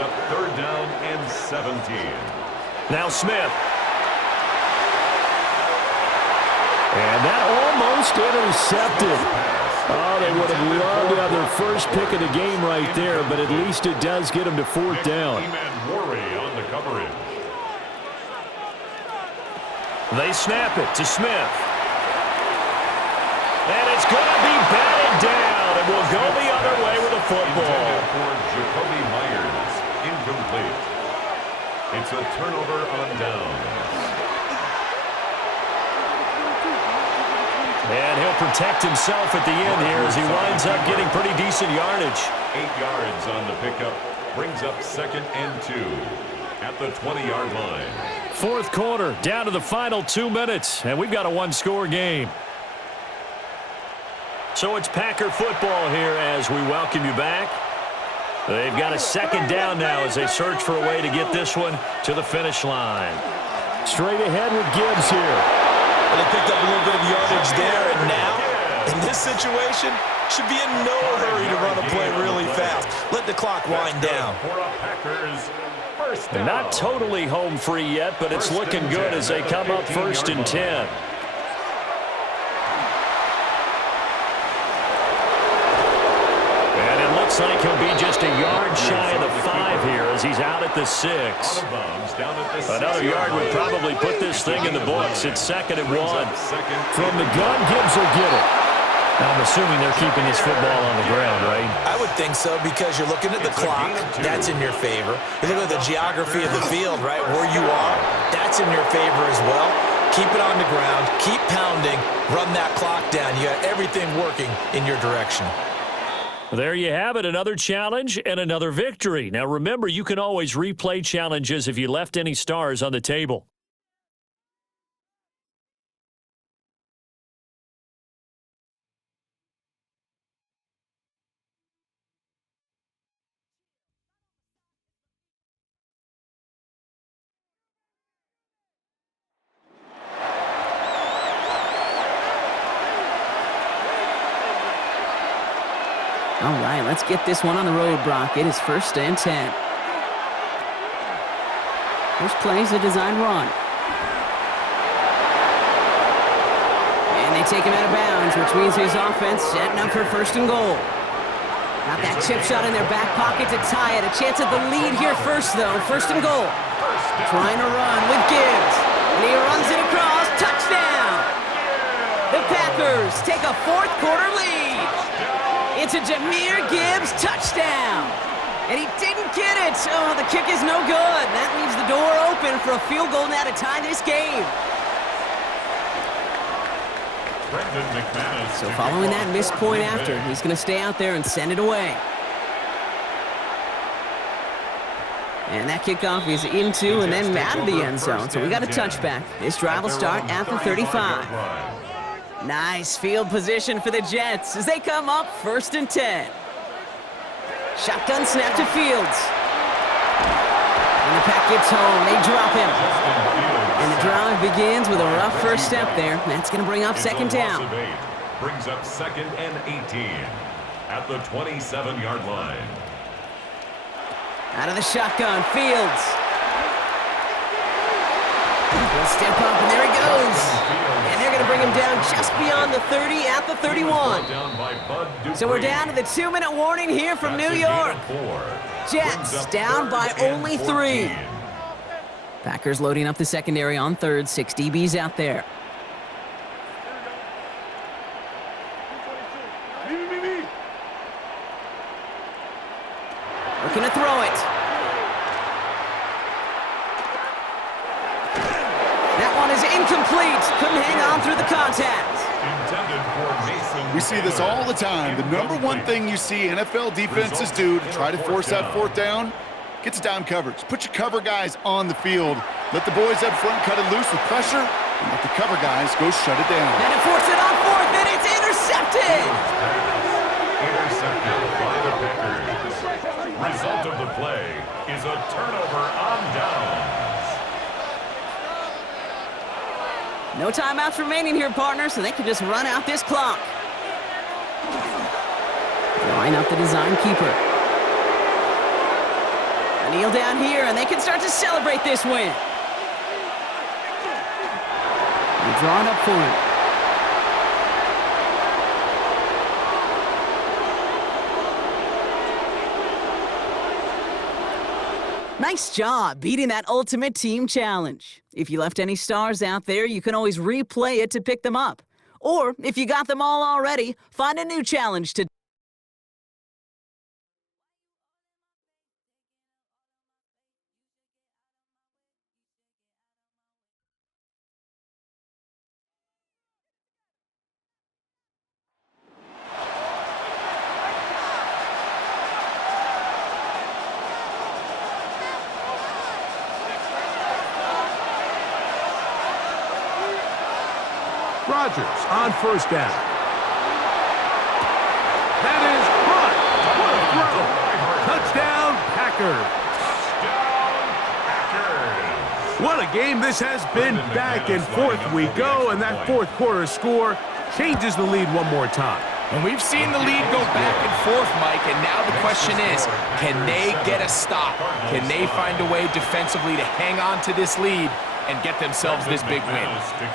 up third down and 17. Now Smith. And that almost intercepted. Oh, they would have loved to have their first pick of the game right there, but at least it does get them to fourth down. On the coverage. They snap it to Smith. And it's going to be batted down, and we'll go the other way with the football. For Jacoby Myers, incomplete. It's a turnover on downs. And he'll protect himself at the end here as he winds up getting pretty decent yardage. 8 yards on the pickup. Brings up 2nd and 2 at the 20-yard line. Fourth quarter, down to the final 2 minutes, and we've got a one-score game. So it's Packer football here as we welcome you back. They've got a second down now as they search for a way to get this one to the finish line. Straight ahead with Gibbs here. Well, they picked up a little bit of yardage there, and now, in this situation, should be in no hurry to run a play really fast. Let the clock wind down. They're not totally home free yet, but it's looking good as they come up 1st and 10. And it looks like he'll be just a yard shy of the 5 here as he's out at the 6. Another yard would probably put this thing in the books. It's 2nd and 1. From the gun, Gibbs will get it. I'm assuming they're keeping this football on the ground, right? I would think so because you're looking at the clock. That's in your favor. You look at the geography of the field, right, where you are. That's in your favor as well. Keep it on the ground. Keep pounding. Run that clock down. You got everything working in your direction. There you have it, another challenge and another victory. Now remember, you can always replay challenges if you left any stars on the table. All right, let's get this one on the road, Brock. It is 1st and 10. First play is a design run. And they take him out of bounds, which means his offense setting up for 1st and goal. Got that chip shot in their back pocket to tie it. A chance at the lead here first, though. 1st and goal. Trying to run with Gibbs. And he runs it across. Touchdown! The Packers take a fourth quarter lead. It's a Jahmyr Gibbs touchdown. And he didn't get it. Oh, the kick is no good. That leaves the door open for a field goal now to tie this game. So following that missed point after, he's going to stay out there and send it away. And that kickoff is into and then out of the end zone. So we got a touchback. This drive will start at the 35. Nice field position for the Jets as they come up 1st and 10. Shotgun snap to Fields. And the pack gets home. They drop him. And the drive begins with a rough first step there. That's going to bring up 2nd down. Brings up 2nd and 18 at the 27-yard line. Out of the shotgun, Fields. He'll step up, and there he goes. And they're going to bring him down just beyond the 30 at the 31. So we're down to the 2-minute warning here from New York. Jets down by only 3. Packers loading up the secondary on 3rd. 6 DBs out there. Looking to throw it. That one is incomplete. Couldn't hang on through the contact. We see this all the time. The number one thing you see NFL defenses do to try to force that 4th down, gets down coverage. Put your cover guys on the field. Let the boys up front cut it loose with pressure, and let the cover guys go shut it down. And it forced it on 4th, and it's intercepted. Intercepted by the Packers. Result of the play is a turnover on downs. No timeouts remaining here, partner, so they can just run out this clock. Line up the design keeper. Kneel down here, and they can start to celebrate this win. They draw it up for him. Nice job beating that Ultimate Team Challenge. If you left any stars out there, you can always replay it to pick them up. Or, if you got them all already, find a new challenge to Rodgers on first down. That is caught. What a throw. Touchdown, Packers. What a game this has been. Back and forth we go, and that fourth quarter score changes the lead one more time. And we've seen the lead go back and forth, Mike, and now the question is, can they get a stop? Can they find a way defensively to hang on to this lead and get themselves this big win?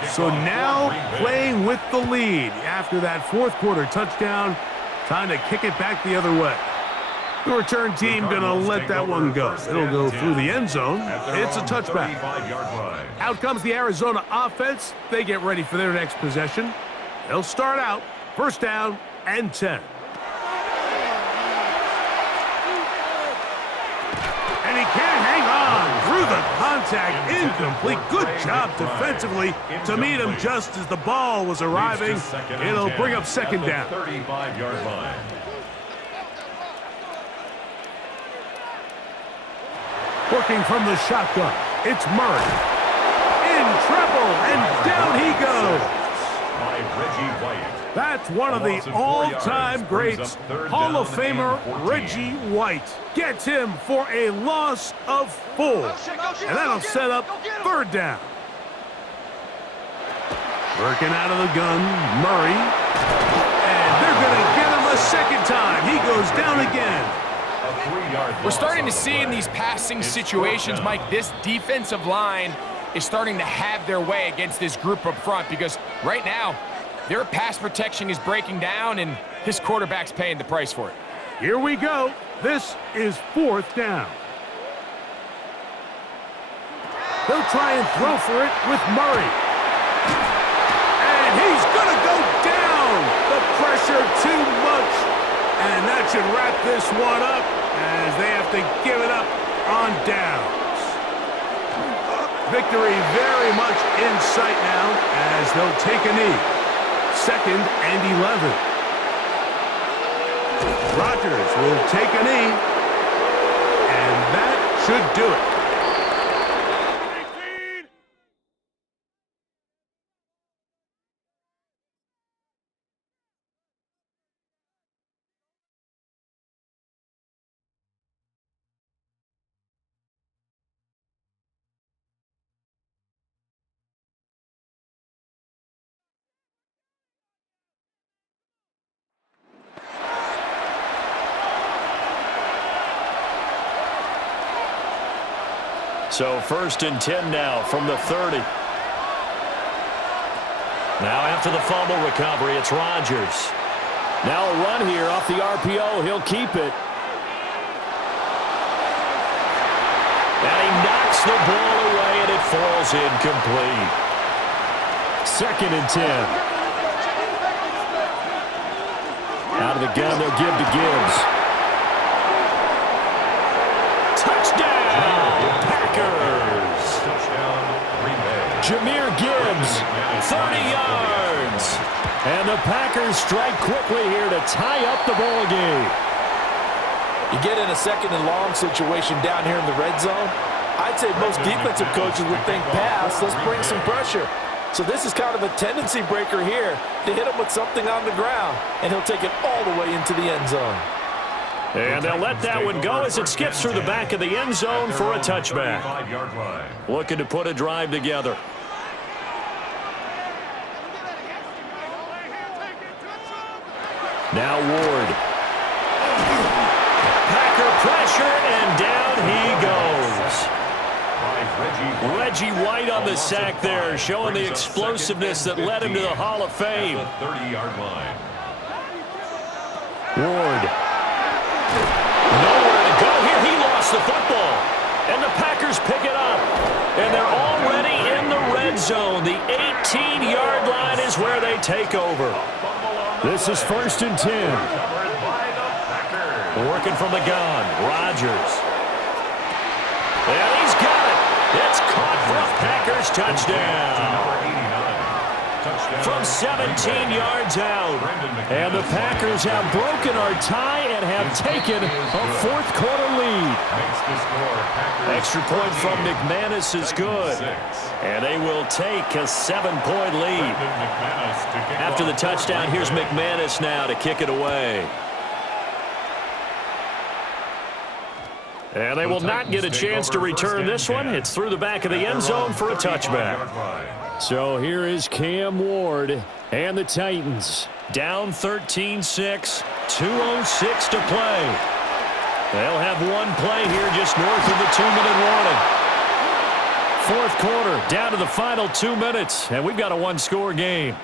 So now playing with the lead after that fourth quarter touchdown, time to kick it back the other way. The return team gonna let that one go. It'll go through the end zone. It's a touchback. Out comes the Arizona offense. They get ready for their next possession. They'll start out first down and 10. And he can't hang on through the contact. Incomplete. Good job defensively to meet him just as the ball was arriving. It'll bring up second down. 35-yard line. Working from the shotgun, it's Murray. In trouble, and down he goes. By Reggie White. That's one of the all-time greats, Hall of Famer Reggie White. Gets him for a loss of 4. And that'll set up third down. Working out of the gun, Murray. And they're going to get him a second time. He goes down again. We're starting to see in these passing situations, Mike, this defensive line is starting to have their way against this group up front because right now, their pass protection is breaking down, and this quarterback's paying the price for it. Here we go. This is fourth down. They'll try and throw for it with Murray. And he's going to go down. The pressure too much. And that should wrap this one up as they have to give it up on downs. Victory very much in sight now as they'll take a knee. Second and 11. Rodgers will take a knee, and that should do it. So first and 10 now from the 30. Now after the fumble recovery, it's Rodgers. Now a run here off the RPO. He'll keep it. And he knocks the ball away, and it falls incomplete. Second and 10. Out of the gun, they'll give to Gibbs. Jahmyr Gibbs, 30 yards. And the Packers strike quickly here to tie up the ball game. You get in a second and long situation down here in the red zone, I'd say most defensive coaches would think pass, let's bring some pressure. So this is kind of a tendency breaker here to hit him with something on the ground, and he'll take it all the way into the end zone. And they'll let that one go as it skips through the back of the end zone for a touchback. Looking to put a drive together. Now Ward. Packer pressure, and down he goes. Reggie White on the sack there, showing the explosiveness that led him to the Hall of Fame. 30-yard line. Ward. Nowhere to go here. He lost the football. And the Packers pick it up. And they're already in the red zone. The 18-yard line is where they take over. This is 1st and 10. Working from the gun, Rodgers. And he's got it. It's caught for a Packers touchdown. From 17 yards out. And the Packers have broken our tie and have taken a 4th quarter lead. Extra point from McManus is good. And they will take a 7-point lead. After the touchdown, here's McManus now to kick it away. And they will not get a chance to return this one. It's through the back of the end zone for a touchback. So here is Cam Ward and the Titans. Down 13-6, 2:06 to play. They'll have one play here just north of the 2-minute warning. 4th quarter, down to the final 2 minutes, and we've got a one-score game.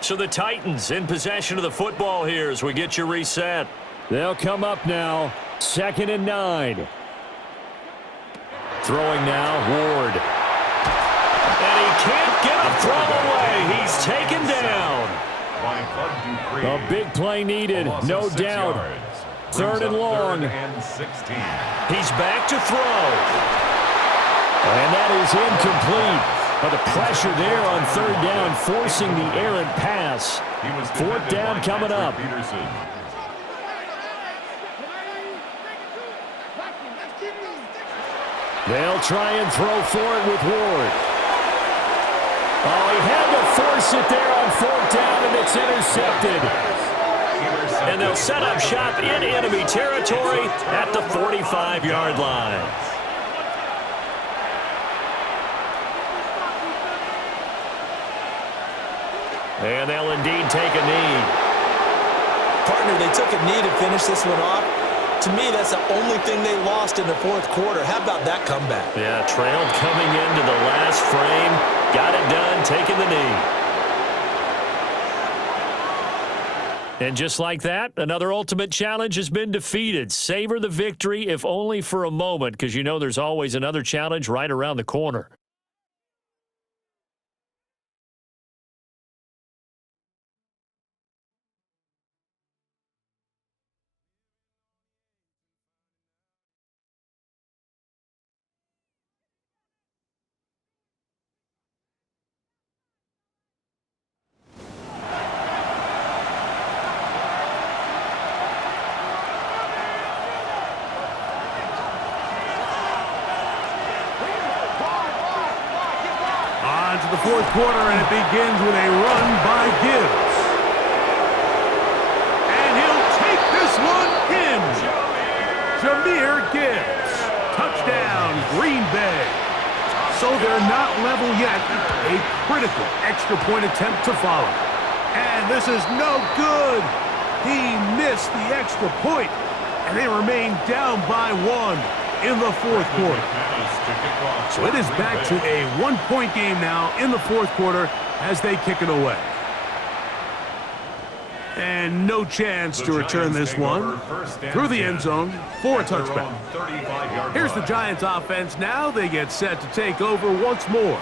So the Titans in possession of the football here as we get you reset. They'll come up now, 2nd and 9. Throwing now, Ward. And he can't get a throw away. He's taken down. A big play needed, no doubt. 3rd and long. He's back to throw. And that is incomplete. But the pressure there on 3rd down, forcing the errant pass. 4th down coming up. They'll try and throw for it with Ward. Oh, he had to force it there on 4th down, and it's intercepted. And they'll set up shop in enemy territory at the 45-yard line. And they'll indeed take a knee. Partner, they took a knee to finish this one off. To me, that's the only thing they lost in the 4th quarter. How about that comeback? Yeah, trailed coming into the last frame. Got it done, taking the knee. And just like that, another ultimate challenge has been defeated. Savor the victory, if only for a moment, because you know there's always another challenge right around the corner. The 4th quarter, and it begins with a run by Gibbs. And he'll take this one in. Jahmyr Gibbs. Touchdown, Green Bay. So they're not level yet. A critical extra point attempt to follow. And this is no good. He missed the extra point, and they remain down by 1 in the 4th quarter. So it is back to a 1-point game now in the 4th quarter as they kick it away. And no chance to return this one through the end zone for a touchback. Here's the Giants offense now. They get set to take over once more.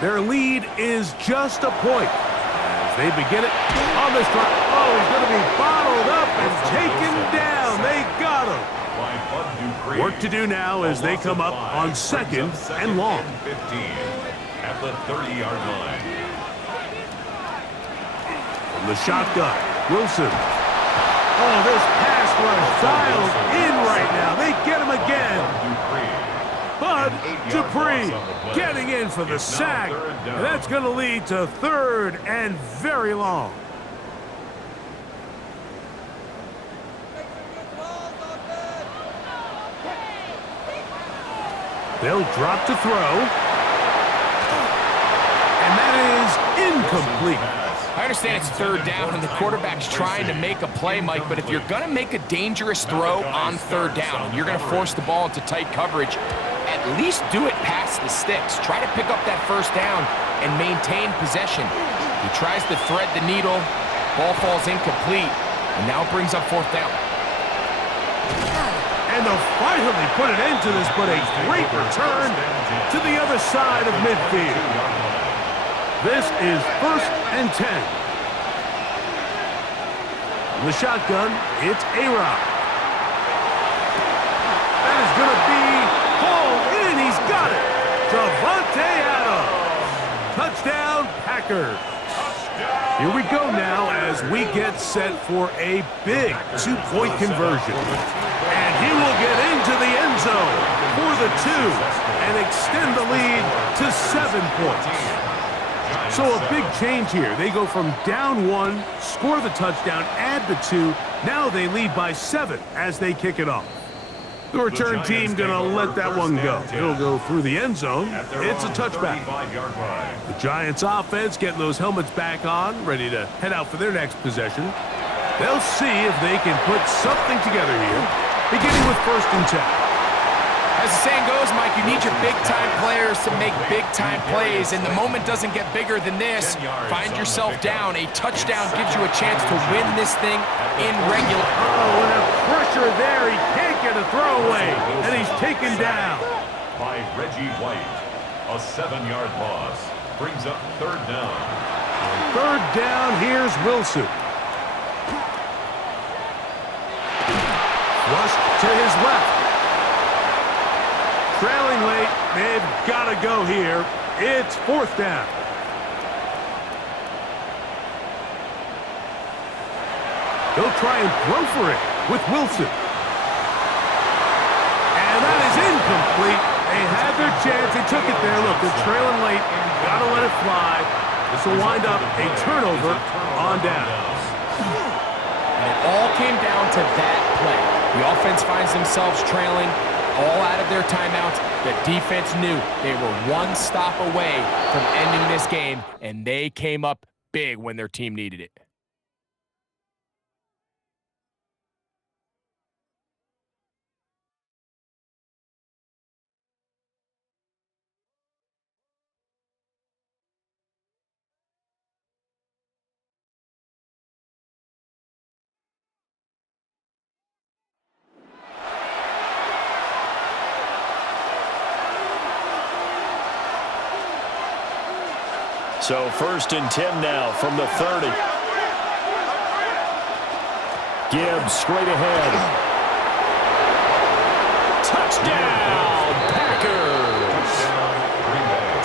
Their lead is just a point as they begin it on this drive. Oh, he's going to be bottled up and taken down. They got him. Work to do now as they come up on 2nd and long. 15 at the 30-yard line. From the shotgun, Wilson. Oh, this pass rush dialed in right now. They get him again. Bud Dupree getting in for the sack. And that's going to lead to 3rd and very long. They'll drop to throw. And that is incomplete. I understand it's 3rd down and the quarterback's trying to make a play, Mike, but if you're going to make a dangerous throw on 3rd down, you're going to force the ball into tight coverage. at least do it past the sticks. Try to pick up that first down and maintain possession. He tries to thread the needle. Ball falls incomplete, and now brings up fourth down. And they'll finally put an end to this, but a great return to the other side of midfield. This is 1st and 10. From the shotgun, it's A-Rod. That is going to be hauled in. He's got it. Davante Adams. Touchdown, Packers. Here we go now as we get set for a big two-point conversion. And he will get into the end zone for the 2 and extend the lead to 7 points. So a big change here. They go from down 1, score the touchdown, add the 2. Now they lead by 7 as they kick it off. The return team going to let that one go. It'll go through the end zone. It's a touchback. The Giants offense getting those helmets back on, ready to head out for their next possession. They'll see if they can put something together here, beginning with 1st and 10. As the saying goes, Mike, you need your big-time players to make big-time plays, and the moment doesn't get bigger than this. Find yourself down. A touchdown gives you a chance to win this thing in regular. Oh, and a pressure there. He can't get a throwaway, and he's taken down. By Reggie White. A 7-yard loss brings up 3rd down. 3rd down, here's Wilson. Flushed to his left. Trailing late, they've got to go here. It's 4th down. He'll try and throw for it with Wilson. And that is incomplete. They had their chance. They took it there. Look, they're trailing late. Got to let it fly. This will wind up a turnover on downs. And it all came down to that play. The offense finds themselves trailing. All out of their timeouts. The defense knew they were one stop away from ending this game, and they came up big when their team needed it. So 1st and 10 now from the 30. Gibbs straight ahead. Touchdown, Packers!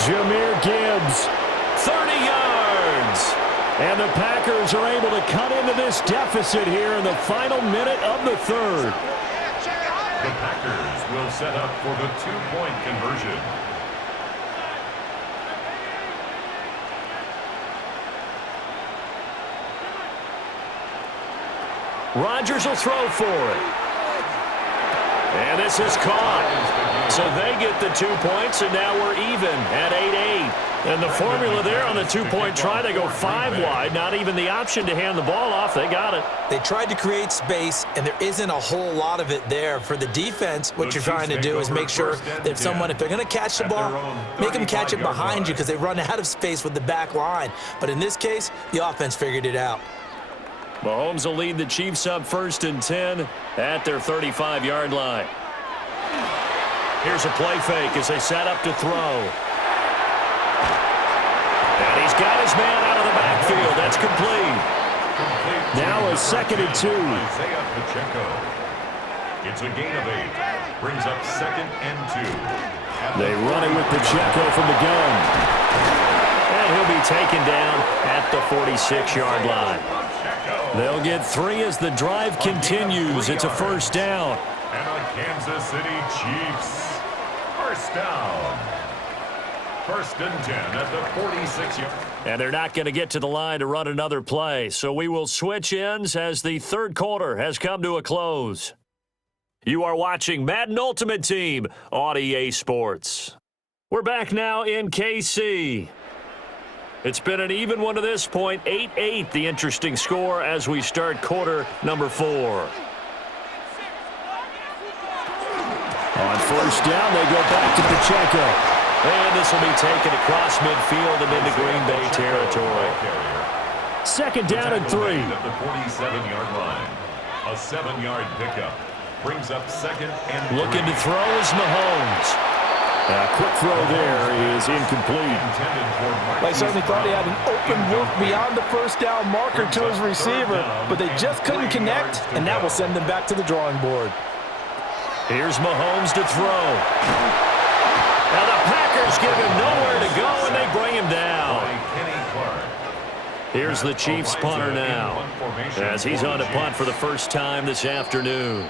Jahmyr Gibbs, 30 yards. And the Packers are able to cut into this deficit here in the final minute of the 3rd. The Packers will set up for the 2-point conversion. Rodgers will throw for it. And this is caught. So they get the 2 points, and now we're even at 8-8. And the formula there on the 2-point try, they go 5 wide. Not even the option to hand the ball off. They got it. They tried to create space, and there isn't a whole lot of it there. For the defense, what you're trying to do is make sure that if they're going to catch the ball, make them catch it behind you because they run out of space with the back line. But in this case, the offense figured it out. Mahomes will lead the Chiefs up 1st and 10 at their 35-yard line. Here's a play fake as they set up to throw. And he's got his man out of the backfield. That's complete. Now a 2nd and 2. It's a gain of 8. Brings up 2nd and 2. They run it with Pacheco from the gun. And he'll be taken down at the 46-yard line. They'll get 3 as the drive continues. It's a 1st down. And the Kansas City Chiefs. 1st down. 1st and 10 at the 46-yard. And they're not going to get to the line to run another play. So we will switch ends as the 3rd quarter has come to a close. You are watching Madden Ultimate Team on EA Sports. We're back now in KC. It's been an even one to this point, 8-8, the interesting score as we start quarter number 4. On first down, they go back to Pacheco. And this will be taken across midfield and into Green Bay territory. Second down and 3. At the 47-yard line. A 7-yard pickup. Brings up second and 3. Looking to throw is Mahomes. A quick throw there is incomplete. They certainly thought he had an open look beyond the first down marker to his receiver, but they just couldn't connect, and that will send them back to the drawing board. Here's Mahomes to throw. Now the Packers give him nowhere to go, and they bring him down. Here's the Chiefs punter now, as he's on to punt for the first time this afternoon.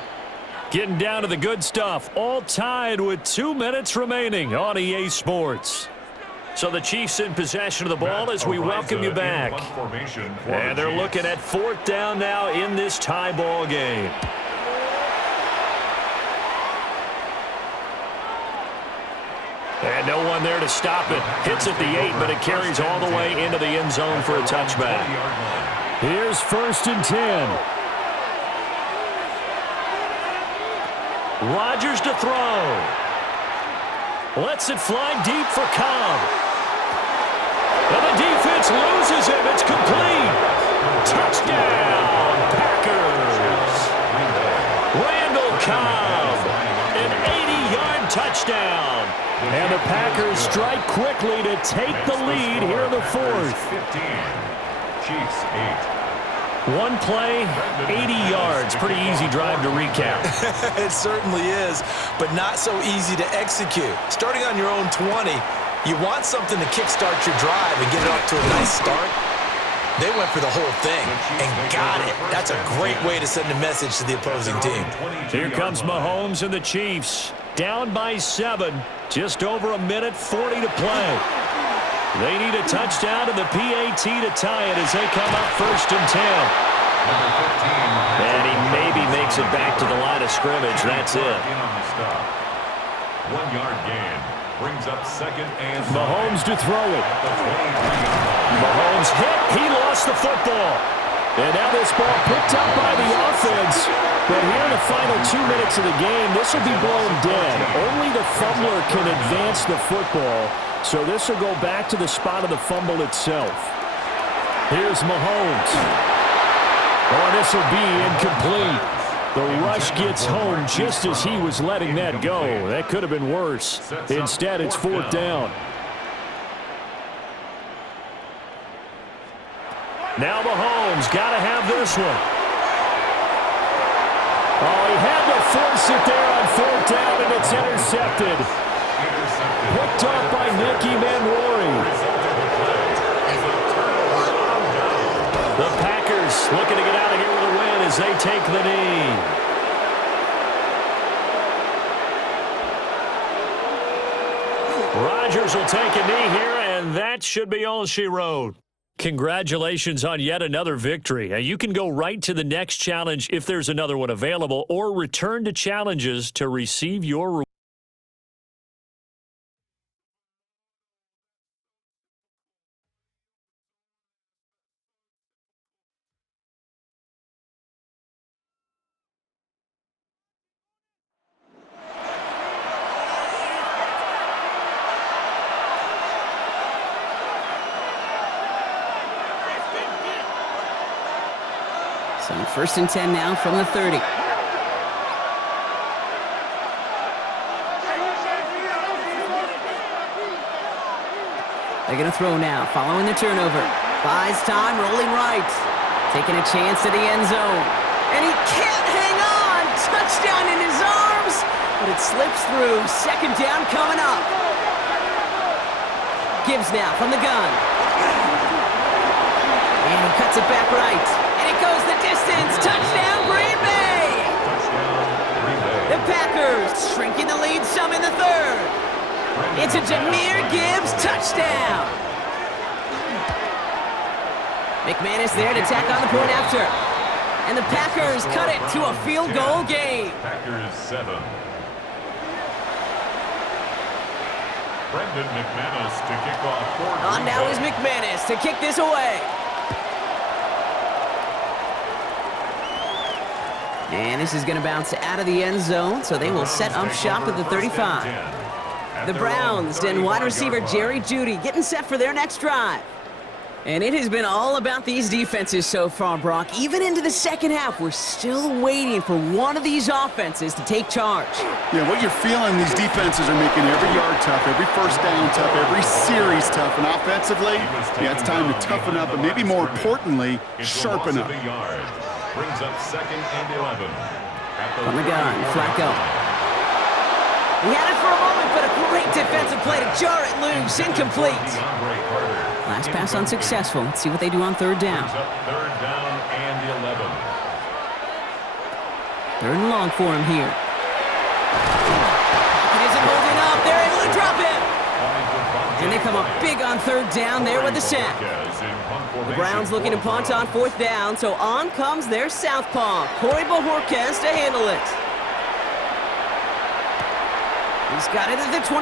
Getting down to the good stuff, all tied with 2 minutes remaining on EA Sports. So the Chiefs in possession of the ball as we welcome you back. And they're looking at 4th down now in this tie ball game. And no one there to stop it. Hits at the 8, but it carries all the way into the end zone for a touchback. Here's 1st and 10. Rodgers to throw. Lets it fly deep for Cobb. And the defense loses him. It's complete. Touchdown, Packers. Randall Cobb. An 80-yard touchdown. And the Packers strike quickly to take the lead here in the 4th. 15. Chiefs 8. One play, 80 yards. Pretty easy drive to recap. It certainly is, but not so easy to execute. Starting on your own 20, you want something to kickstart your drive and get it off to a nice start. They went for the whole thing and got it. That's a great way to send a message to the opposing team. Here comes Mahomes and the Chiefs. Down by 7. Just over a minute 40 to play. They need a touchdown and the PAT to tie it as they come up 1st and 10. And he maybe makes it back to the line of scrimmage. That's it. 1-yard gain. Brings up 2nd and 5. Mahomes to throw it. Mahomes hit. He lost the football. And now this ball picked up by the offense. But here in the final 2 minutes of the game, this will be blown dead. Only the fumbler can advance the football. So this will go back to the spot of the fumble itself. Here's Mahomes. Oh, this will be incomplete. The rush gets home just as he was letting that go. That could have been worse. Instead, it's 4th down. Now Mahomes got to have this one. Oh, he had to force it there on 4th down, and it's intercepted. Picked up by Nicky Manrory. The Packers looking to get out of here with a win as they take the knee. Rodgers will take a knee here, and that should be all she wrote. Congratulations on yet another victory. You can go right to the next challenge if there's another one available, or return to challenges to receive your reward. So 1st and 10 now from the 30. They're going to throw now, following the turnover. Buys time, rolling right. Taking a chance to the end zone. And he can't hang on! Touchdown in his arms! But it slips through. 2nd down coming up. Gibbs now from the gun. And he cuts it back right. And it goes the distance. Touchdown, Green Bay! The Packers shrinking the lead some in the 3rd. It's a Jahmyr Gibbs touchdown. McManus there to tack on the point after. And the Packers cut it to a field goal game. Packers 7. Brendan McManus to kick off. On now is McManus to kick this away. And this is going to bounce out of the end zone, so they will set up shop at the 35. The Browns and wide receiver Jerry Jeudy getting set for their next drive. And it has been all about these defenses so far, Brock. Even into the second half, we're still waiting for one of these offenses to take charge. Yeah, what you're feeling, these defenses are making every yard tough, every first down tough, every series tough. And offensively, yeah, it's time to toughen up, but maybe more importantly, sharpen up. Brings up 2nd and 11. From the gun, Flacco. He had it for a moment, but a great defensive play to jar it loose. Incomplete. Last pass unsuccessful. Let's see what they do on 3rd down. 3rd down and 11. 3rd and long for him here. It isn't holding up. They're able to drop him. And they come up big on 3rd down there with the sack. The Browns looking to punt on 4th down, so on comes their southpaw, Corey Bojorquez, to handle it. He's got it at the 24.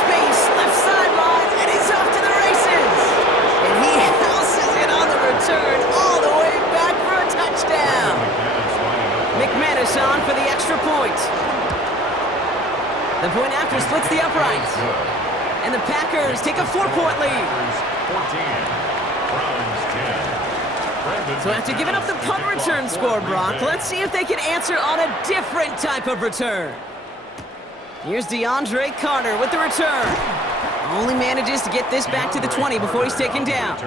Space, left sideline, and he's off to the races. And he houses it on the return all the way back for a touchdown. McManus on for the extra point. The point after splits the uprights. And the Packers take a 4-point lead. 14. So after giving up the punt return score, Brock, let's see if they can answer on a different type of return. Here's DeAndre Carter with the return. Only manages to get this back to the 20 before he's taken down.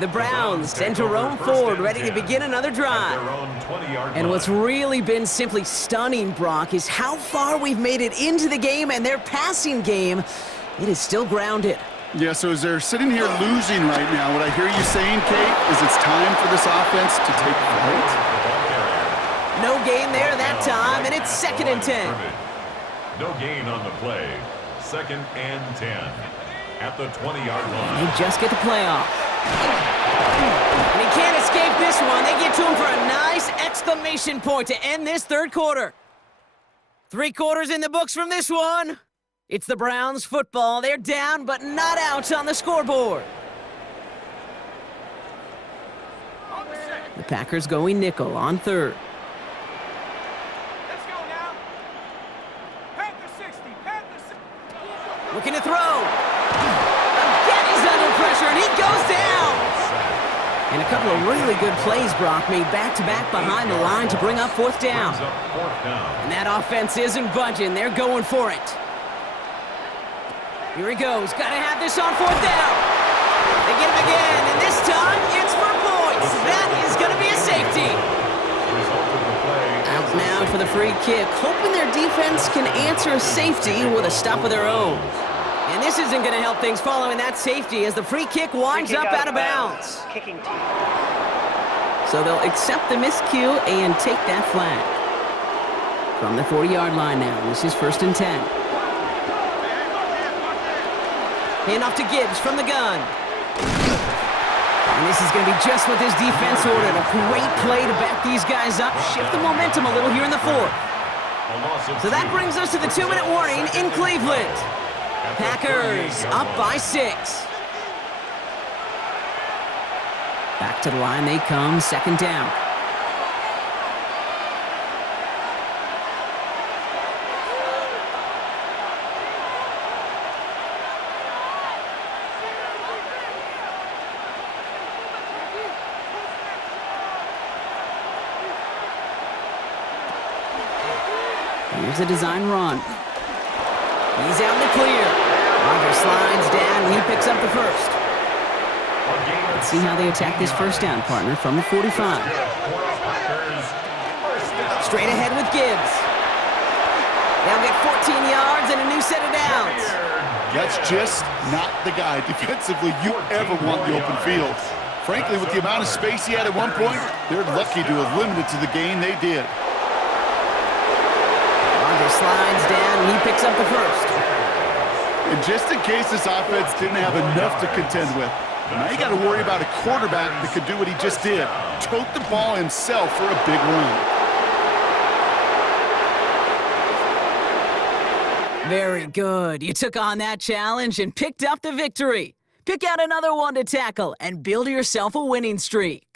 The Browns send Jerome Ford ready to begin another drive. And what's really been simply stunning, Brock, is how far we've made it into the game, and their passing game, it is still grounded. Yeah, so as they're sitting here losing right now, what I hear you saying, Kate, is it's time for this offense to take flight? No gain there that time, and it's 2nd and 10. No gain on the play. 2nd and 10. At the 20-yard line. They just get the play off. And he can't escape this one. They get to him for a nice exclamation point to end this 3rd quarter. 3 quarters in the books from this one. It's the Browns football. They're down, but not out on the scoreboard. The Packers going nickel on 3rd. Let's go now. Panther 60, Panther 60. Looking to throw. Again, he's under pressure, and he goes down. And a couple of really good plays, Brock, made back-to-back behind the line to bring up 4th down. And that offense isn't budging. They're going for it. Here he goes. Got to have this on 4th down. They get him again, and this time it's for points. That is going to be a safety. Out now for the free kick, hoping their defense can answer a safety with a stop of their own. And this isn't going to help things following that safety as the free kick winds up out of bounds. So they'll accept the miscue and take that flag. From the 40-yard line now, this is 1st and 10. Hand off to Gibbs from the gun. And this is going to be just what this defense ordered. A great play to back these guys up, shift the momentum a little here in the 4th. So that brings us to the 2-minute warning in Cleveland. Packers up by 6. Back to the line they come, 2nd down. Here's a design run. He's out in the clear. Roger slides down, and he picks up the 1st. Let's see how they attack this 1st down, partner, from the 45. Straight ahead with Gibbs. They'll get 14 yards and a new set of downs. That's just not the guy defensively you ever want the open field. Frankly, with the amount of space he had at one point, they're lucky to have limited to the gain they did. Slides down, and he picks up the 1st. And just in case this offense didn't have enough to contend with, now you got to worry about a quarterback that could do what he just did, tote the ball himself for a big run. Very good. You took on that challenge and picked up the victory. Pick out another one to tackle and build yourself a winning streak.